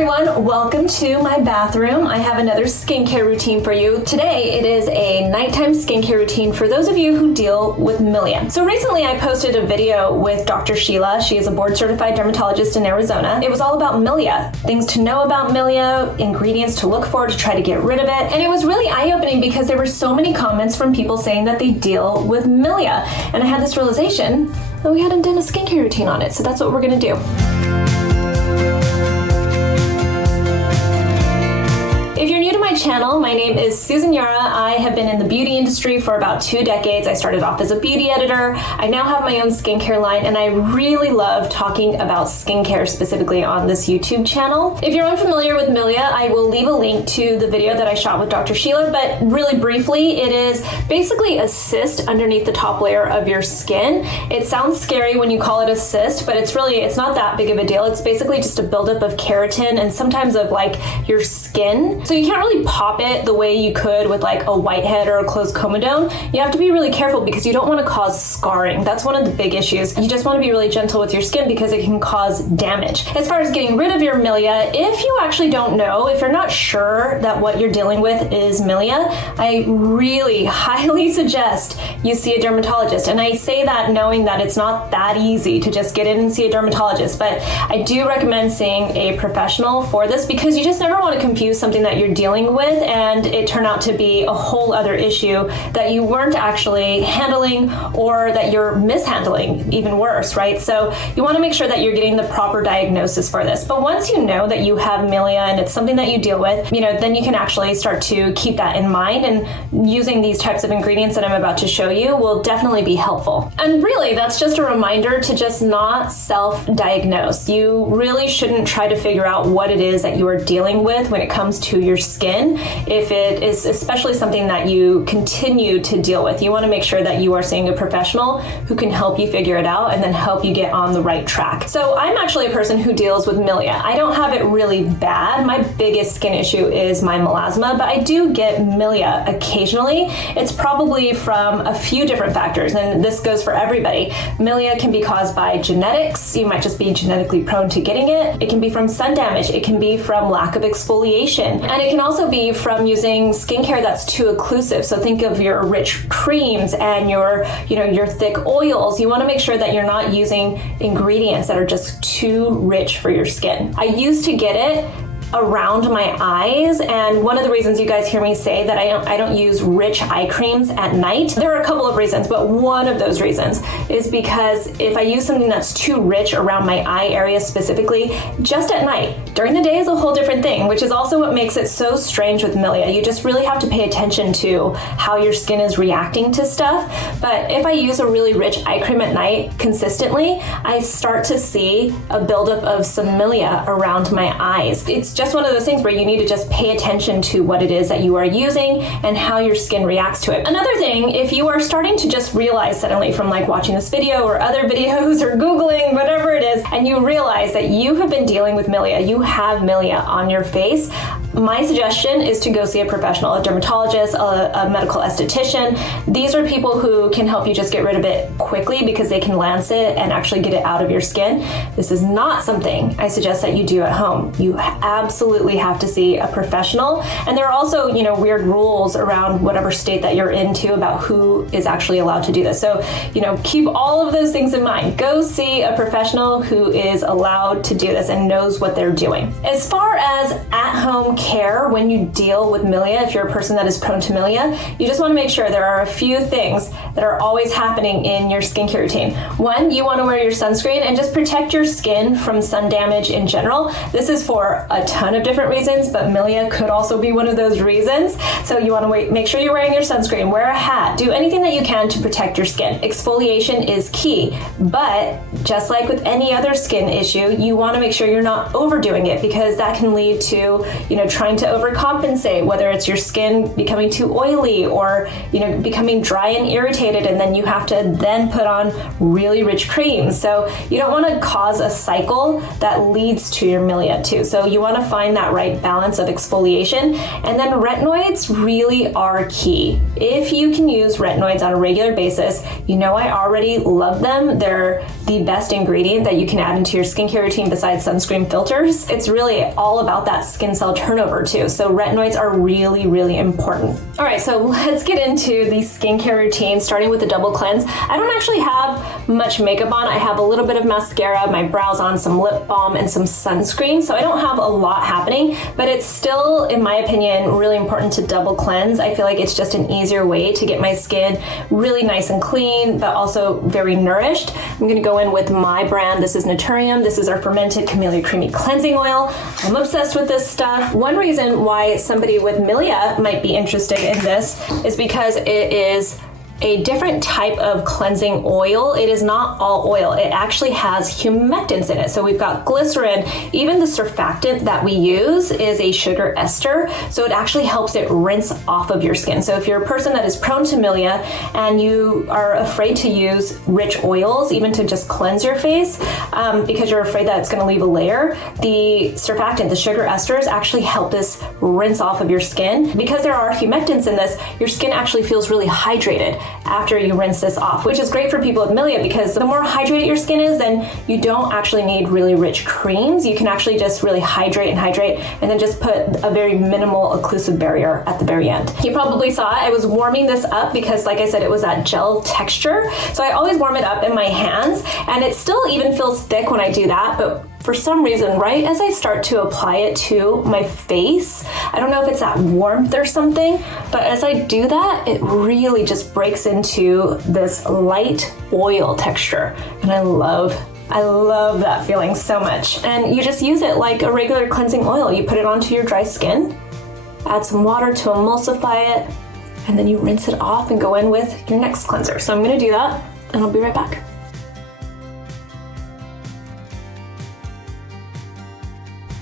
everyone, welcome to my bathroom. I have another skincare routine for you. Today it is a nighttime skincare routine for those of you who deal with Milia. So recently I posted a video with Dr. Sheila. She is a board certified dermatologist in Arizona. It was all about Milia, things to know about Milia, ingredients to look for to try to get rid of it. And it was really eye-opening because there were so many comments from people saying that they deal with Milia. And I had this realization that we hadn't done a skincare routine on it. So that's what we're gonna do. If you're new to my channel, my name is Susan Yara. I have been in the beauty industry for about 2 decades. I started off as a beauty editor. I now have my own skincare line, and I really love talking about skincare specifically on this YouTube channel. If you're unfamiliar with Milia, I will leave a link to the video that I shot with Dr. Sheila, but really briefly, it is basically a cyst underneath the top layer of your skin. It sounds scary when you call it a cyst, but it's not that big of a deal. It's basically just a buildup of keratin and sometimes of like your skin. So you can't really pop it the way you could with like a whitehead or a closed comedone. You have to be really careful because you don't want to cause scarring. That's one of the big issues. You just want to be really gentle with your skin because it can cause damage. As far as getting rid of your Milia, if you actually don't know, if you're not sure that what you're dealing with is Milia, I really highly suggest you see a dermatologist. And I say that knowing that it's not that easy to just get in and see a dermatologist, but I do recommend seeing a professional for this because you just never want to confuse something that you're dealing with and it turned out to be a whole other issue that you weren't actually handling or that you're mishandling, even worse, right? So you want to make sure that you're getting the proper diagnosis for this. But once you know that you have Milia and it's something that you deal with, then you can actually start to keep that in mind, and using these types of ingredients that I'm about to show you will definitely be helpful. And really, that's just a reminder to just not self-diagnose. You really shouldn't try to figure out what it is that you are dealing with when it comes to your skin. If it is especially something that you continue to deal with, you want to make sure that you are seeing a professional who can help you figure it out and then help you get on the right track. So I'm actually a person who deals with Milia. I don't have it really bad. My biggest skin issue is my melasma, but I do get Milia occasionally. It's probably from a few different factors, and this goes for everybody. Milia can be caused by genetics. You might just be genetically prone to getting it. It can be from sun damage. It can be from lack of exfoliation. And it can also be from using skincare that's too occlusive. So think of your rich creams and your thick oils. You want to make sure that you're not using ingredients that are just too rich for your skin. I used to get it around my eyes, and one of the reasons you guys hear me say that I don't use rich eye creams at night, there are a couple of reasons, but one of those reasons is because if I use something that's too rich around my eye area specifically, just at night. During the day is a whole different thing, which is also what makes it so strange with Milia. You just really have to pay attention to how your skin is reacting to stuff. But if I use a really rich eye cream at night consistently, I start to see a buildup of some Milia around my eyes. It's just one of those things where you need to just pay attention to what it is that you are using and how your skin reacts to it. Another thing, if you are starting to just realize suddenly from like watching this video or other videos or Googling, whatever it is, and you realize that you have been dealing with Milia, you have Milia on your face, my suggestion is to go see a professional, a dermatologist, a medical esthetician. These are people who can help you just get rid of it quickly because they can lance it and actually get it out of your skin. This is not something I suggest that you do at home. You absolutely have to see a professional. And there are also, weird rules around whatever state that you're into about who is actually allowed to do this. So, keep all of those things in mind. Go see a professional who is allowed to do this and knows what they're doing. As far as at-home care when you deal with Milia, if you're a person that is prone to Milia, you just want to make sure there are a few things that are always happening in your skincare routine. One, you want to wear your sunscreen and just protect your skin from sun damage in general. This is for a ton of different reasons, but Milia could also be one of those reasons. So you want to make sure you're wearing your sunscreen, wear a hat, do anything that you can to protect your skin. Exfoliation is key, but just like with any other skin issue, you want to make sure you're not overdoing it because that can lead to, trying to overcompensate, whether it's your skin becoming too oily or, you know, becoming dry and irritated, and then you have to then put on really rich creams. So you don't want to cause a cycle that leads to your milia too. So you want to find that right balance of exfoliation. And then retinoids really are key. If you can use retinoids on a regular basis, you know I already love them. They're the best ingredient that you can add into your skincare routine besides sunscreen filters. It's really all about that skin cell turnover too. So retinoids are really, really important. All right, so let's get into the skincare routine, starting with the double cleanse. I don't actually have much makeup on. I have a little bit of mascara, my brows on, some lip balm, and some sunscreen. So I don't have a lot happening, but it's still, in my opinion, really important to double cleanse. I feel like it's just an easier way to get my skin really nice and clean, but also very nourished. I'm gonna go in with my brand. This is NATURIUM. This is our Fermented Camellia Creamy Cleansing Oil. I'm obsessed with this stuff. One reason why somebody with milia might be interested in this is because it is a different type of cleansing oil. It is not all oil. It actually has humectants in it. So we've got glycerin. Even the surfactant that we use is a sugar ester. So it actually helps it rinse off of your skin. So if you're a person that is prone to milia and you are afraid to use rich oils, even to just cleanse your face, because you're afraid that it's gonna leave a layer, the surfactant, the sugar esters actually help this rinse off of your skin. Because there are humectants in this, your skin actually feels really hydrated after you rinse this off, which is great for people with milia because the more hydrated your skin is, then you don't actually need really rich creams. You can actually just really hydrate and then just put a very minimal occlusive barrier at the very end. You probably saw I was warming this up because, like I said, it was that gel texture. So I always warm it up in my hands, and it still even feels thick when I do that, but for some reason, right as I start to apply it to my face, I don't know if it's that warmth or something, but as I do that, it really just breaks into this light oil texture. And I love that feeling so much. And you just use it like a regular cleansing oil. You put it onto your dry skin, add some water to emulsify it, and then you rinse it off and go in with your next cleanser. So I'm gonna do that, and I'll be right back.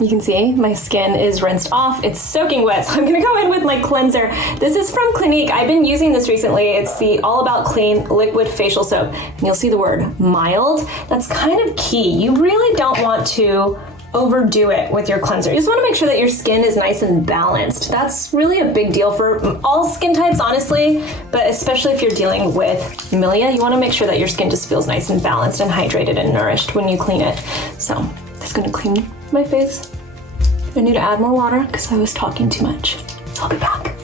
You can see my skin is rinsed off. It's soaking wet, so I'm gonna go in with my cleanser. This is from Clinique. I've been using this recently. It's the All About Clean Liquid Facial Soap. And you'll see the word mild. That's kind of key. You really don't want to overdo it with your cleanser. You just wanna make sure that your skin is nice and balanced. That's really a big deal for all skin types, honestly, but especially if you're dealing with milia, you wanna make sure that your skin just feels nice and balanced and hydrated and nourished when you clean it. So, just gonna clean my face. I need to add more water because I was talking too much. So I'll be back.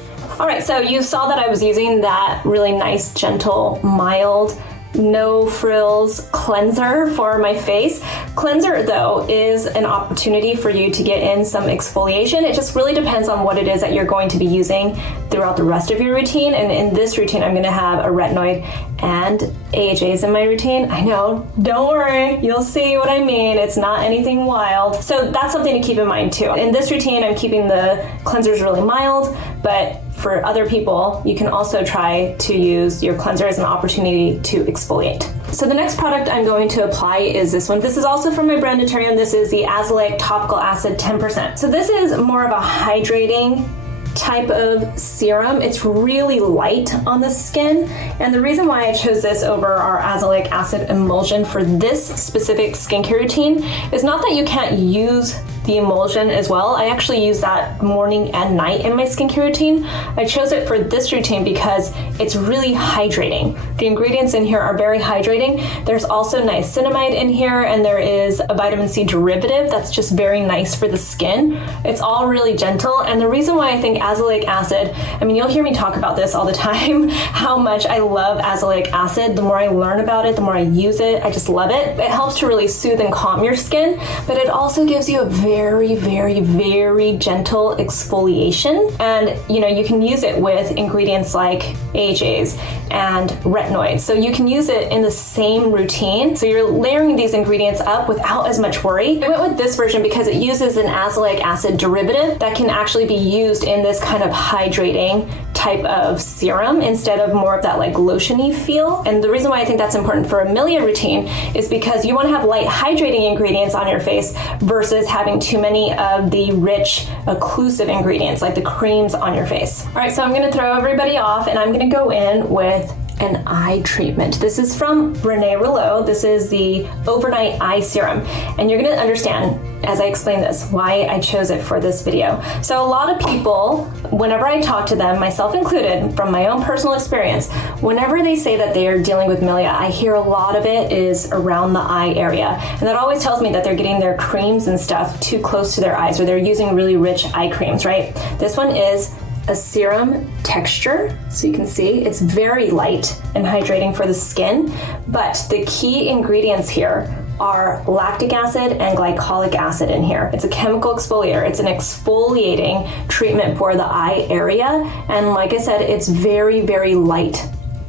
All right, so you saw that I was using that really nice, gentle, mild, no frills cleanser for my face. Cleanser though is an opportunity for you to get in some exfoliation. It just really depends on what it is that you're going to be using throughout the rest of your routine. And in this routine, I'm gonna have a retinoid and AHAs in my routine. I know, don't worry, you'll see what I mean. It's not anything wild. So that's something to keep in mind too. In this routine, I'm keeping the cleansers really mild, but for other people, you can also try to use your cleanser as an opportunity to exfoliate. So the next product I'm going to apply is this one. This is also from my brand NATURIUM. This is the Azelaic Topical Acid 10%. So this is more of a hydrating type of serum. It's really light on the skin, and the reason why I chose this over our azelaic acid emulsion for this specific skincare routine is not that you can't use the emulsion as well. I actually use that morning and night in my skincare routine. I chose it for this routine because it's really hydrating. The ingredients in here are very hydrating. There's also niacinamide in here, and there is a vitamin C derivative that's just very nice for the skin. It's all really gentle, and the reason why I think azelaic acid, I mean, you'll hear me talk about this all the time, how much I love azelaic acid. The more I learn about it, the more I use it, I just love it. It helps to really soothe and calm your skin, but it also gives you a very, very, very gentle exfoliation. And you can use it with ingredients like AHAs and retinoids. So you can use it in the same routine. So you're layering these ingredients up without as much worry. I went with this version because it uses an azelaic acid derivative that can actually be used in this kind of hydrating type of serum instead of more of that like lotiony feel. And the reason why I think that's important for a Milia routine is because you want to have light hydrating ingredients on your face versus having too many of the rich occlusive ingredients like the creams on your face. All right, so I'm going to throw everybody off and I'm going to go in with an eye treatment. This is from Renée Rouleau. This is the overnight eye serum. And you're gonna understand as I explain this, why I chose it for this video. So a lot of people, whenever I talk to them, myself included, from my own personal experience, whenever they say that they are dealing with Milia, I hear a lot of it is around the eye area. And that always tells me that they're getting their creams and stuff too close to their eyes, or they're using really rich eye creams, right? This one is a serum texture, so you can see it's very light and hydrating for the skin, but the key ingredients here are lactic acid and glycolic acid in here. It's a chemical exfoliator. It's an exfoliating treatment for the eye area, and like I said, it's very, very light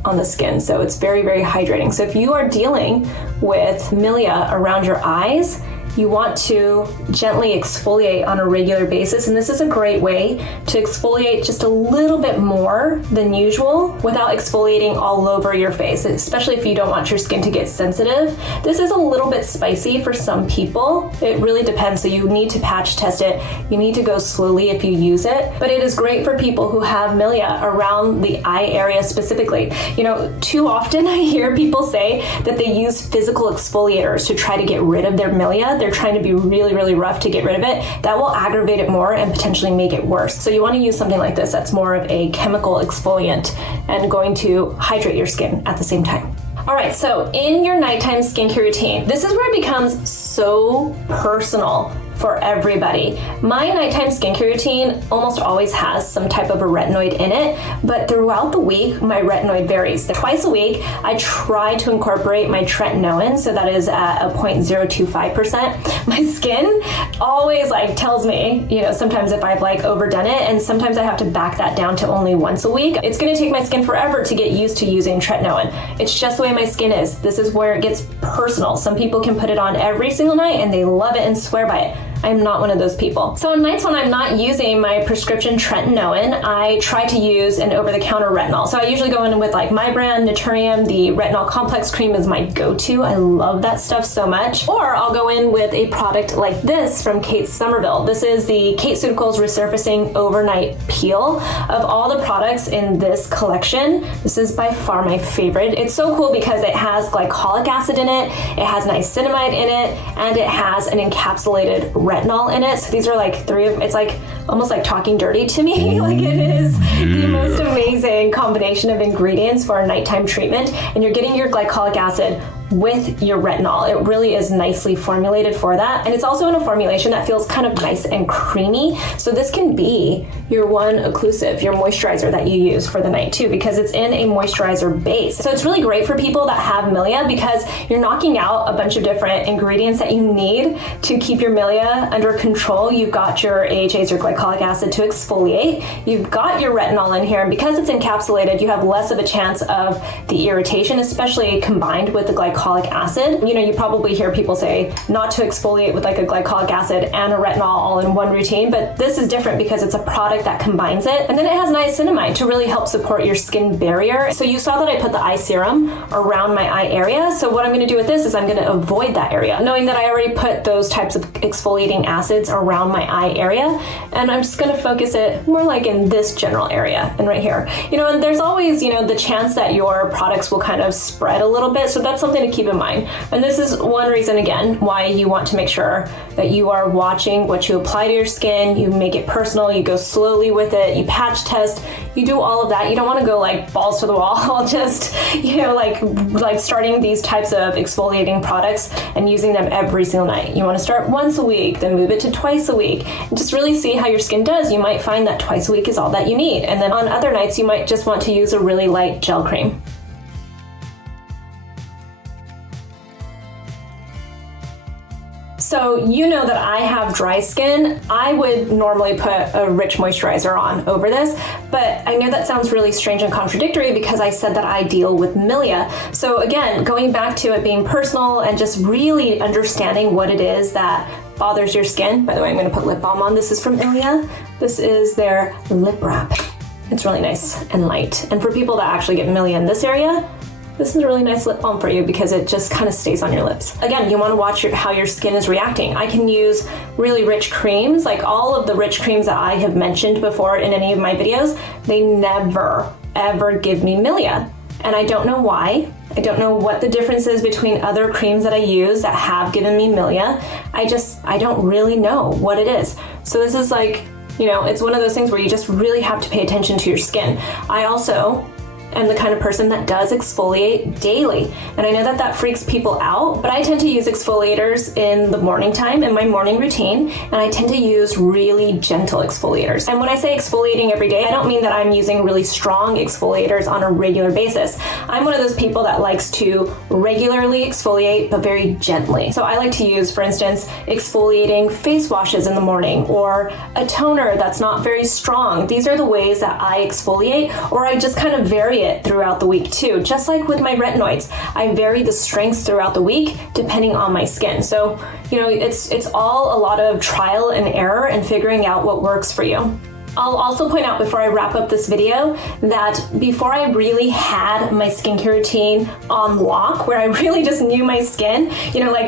on the skin, so it's very, very hydrating. So if you are dealing with Milia around your eyes, you want to gently exfoliate on a regular basis, and this is a great way to exfoliate just a little bit more than usual without exfoliating all over your face, especially if you don't want your skin to get sensitive. This is a little bit spicy for some people. It really depends, so you need to patch test it. You need to go slowly if you use it, but it is great for people who have Milia around the eye area specifically. You know, too often I hear people say that they use physical exfoliators to try to get rid of their Milia. They're trying to be really, really rough to get rid of it. That will aggravate it more and potentially make it worse. So you want to use something like this that's more of a chemical exfoliant and going to hydrate your skin at the same time. All right, so in your nighttime skincare routine, this is where it becomes so personal for everybody. My nighttime skincare routine almost always has some type of a retinoid in it, but throughout the week, my retinoid varies. Twice a week, I try to incorporate my tretinoin, so that is at a 0.025%. My skin always like tells me, you know, sometimes if I've like overdone it, and sometimes I have to back that down to only once a week. It's gonna take my skin forever to get used to using tretinoin. It's just the way my skin is. This is where it gets personal. Some people can put it on every single night and they love it and swear by it. I'm not one of those people. So on nights when I'm not using my prescription tretinoin, I try to use an over-the-counter retinol. So I usually go in with like my brand, NATURIUM. The retinol complex cream is my go-to. I love that stuff so much. Or I'll go in with a product like this from Somerville. This is the KateCeuticals Resurfacing Overnight Peel. Of all the products in this collection, this is by far my favorite. It's so cool because it has glycolic acid in it, it has niacinamide in it, and it has an encapsulated retinol in it. So these are like three of, it's like almost like talking dirty to me. Like it is the most amazing combination of ingredients for a nighttime treatment, and you're getting your glycolic acid with your retinol. It really is nicely formulated for that. And it's also in a formulation that feels kind of nice and creamy. So this can be your one occlusive, your moisturizer that you use for the night too, because it's in a moisturizer base. So it's really great for people that have Milia because you're knocking out a bunch of different ingredients that you need to keep your Milia under control. You've got your AHAs, your glycolic acid to exfoliate. You've got your retinol in here, and because it's encapsulated, you have less of a chance of the irritation, especially combined with the glycolic acid. You know, you probably hear people say not to exfoliate with like a glycolic acid and a retinol all in one routine, but this is different because it's a product that combines it. And then it has niacinamide to really help support your skin barrier. So you saw that I put the eye serum around my eye area. So what I'm going to do with this is I'm going to avoid that area, knowing that I already put those types of exfoliating acids around my eye area. And I'm just going to focus it more like in this general area and right here. You know, and there's always, you know, the chance that your products will kind of spread a little bit. So that's something to keep in mind. And this is one reason, again, why you want to make sure that you are watching what you apply to your skin. You make it personal, you go slowly with it, you patch test, you do all of that. You don't want to go like balls to the wall, just, you know, like starting these types of exfoliating products and using them every single night. You want to start once a week, then move it to twice a week, and just really see how your skin does. You might find that twice a week is all that you need. And then on other nights, you might just want to use a really light gel cream. So you know that I have dry skin. I would normally put a rich moisturizer on over this, but I know that sounds really strange and contradictory because I said that I deal with Milia. So again, going back to it being personal and just really understanding what it is that bothers your skin. By the way, I'm going to put lip balm on. This is from Ilia. This is their lip wrap. It's really nice and light. And for people that actually get Milia in this area, this is a really nice lip balm for you because it just kind of stays on your lips. Again, you want to watch how your skin is reacting. I can use really rich creams, like all of the rich creams that I have mentioned before in any of my videos, they never, ever give me Milia. And I don't know why. I don't know what the difference is between other creams that I use that have given me Milia. I don't really know what it is. So this is like, you know, it's one of those things where you just really have to pay attention to your skin. I also am the kind of person that does exfoliate daily. And I know that that freaks people out, but I tend to use exfoliators in the morning time in my morning routine, and I tend to use really gentle exfoliators. And when I say exfoliating every day, I don't mean that I'm using really strong exfoliators on a regular basis. I'm one of those people that likes to regularly exfoliate, but very gently. So I like to use, for instance, exfoliating face washes in the morning, or a toner that's not very strong. These are the ways that I exfoliate, or I just kind of vary it throughout the week too. Just like with my retinoids, I vary the strengths throughout the week depending on my skin. So, you know, it's all a lot of trial and error and figuring out what works for you. I'll also point out before I wrap up this video that before I really had my skincare routine on lock, where I really just knew my skin, you know, like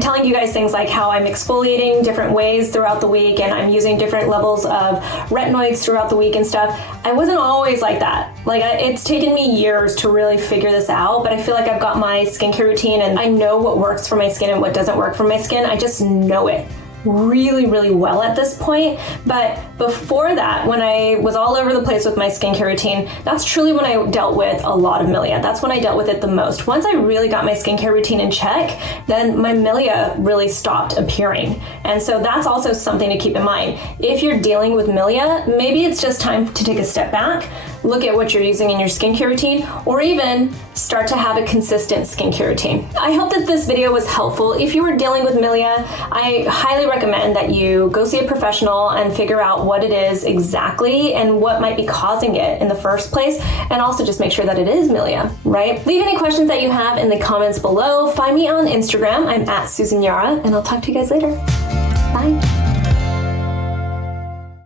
telling you guys things like how I'm exfoliating different ways throughout the week and I'm using different levels of retinoids throughout the week and stuff, I wasn't always like that. Like it's taken me years to really figure this out, but I feel like I've got my skincare routine and I know what works for my skin and what doesn't work for my skin. I just know it really, really well at this point. But before that, when I was all over the place with my skincare routine, that's truly when I dealt with a lot of Milia. That's when I dealt with it the most. Once I really got my skincare routine in check, then my Milia really stopped appearing. And so that's also something to keep in mind. If you're dealing with Milia, maybe it's just time to take a step back, look at what you're using in your skincare routine, or even start to have a consistent skincare routine. I hope that this video was helpful. If you are dealing with Milia, I highly recommend that you go see a professional and figure out what it is exactly and what might be causing it in the first place, and also just make sure that it is Milia, right? Leave any questions that you have in the comments below. Find me on Instagram. I'm at Susan Yara, and I'll talk to you guys later. Bye.